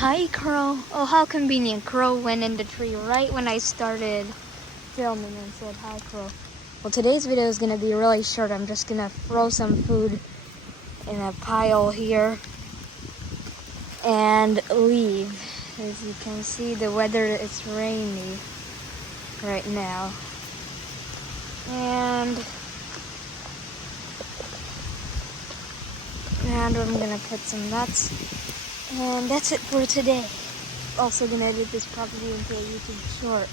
Hi, Crow. Oh, how convenient. Crow went in the tree right when I started filming and said, hi, Crow. Well, today's video is going to be really short. I'm just going to throw some food in a pile here and leave. As you can see, the weather is rainy right now. And I'm going to put some nuts. And that's it for today. Also gonna edit this probably into a YouTube short.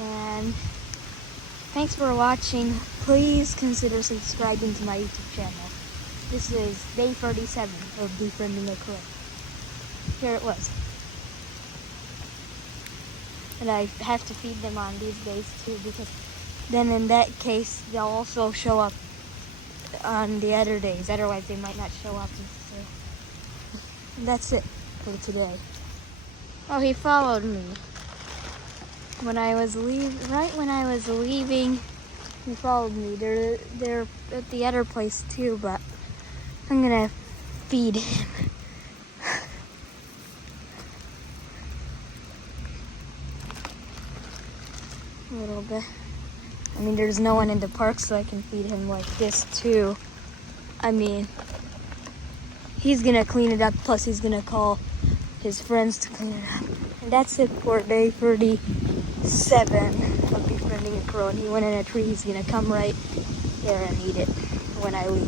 And thanks for watching. Please consider subscribing to my YouTube channel. This is day 37 of befriending a crow. Here it was. And I have to feed them on these days too, because then in that case they'll also show up on the other days. Otherwise they might not show up. So that's it for today. Oh, he followed me. When I was right when I was leaving, he followed me. They're at the other place too, but I'm gonna feed him. A little bit. I mean, there's no one in the park, so I can feed him like this too. I mean, he's gonna clean it up, plus he's gonna call his friends to clean it up. And that's it for day 37 of befriending a crow. And he went in a tree. He's gonna come right there and eat it when I leave.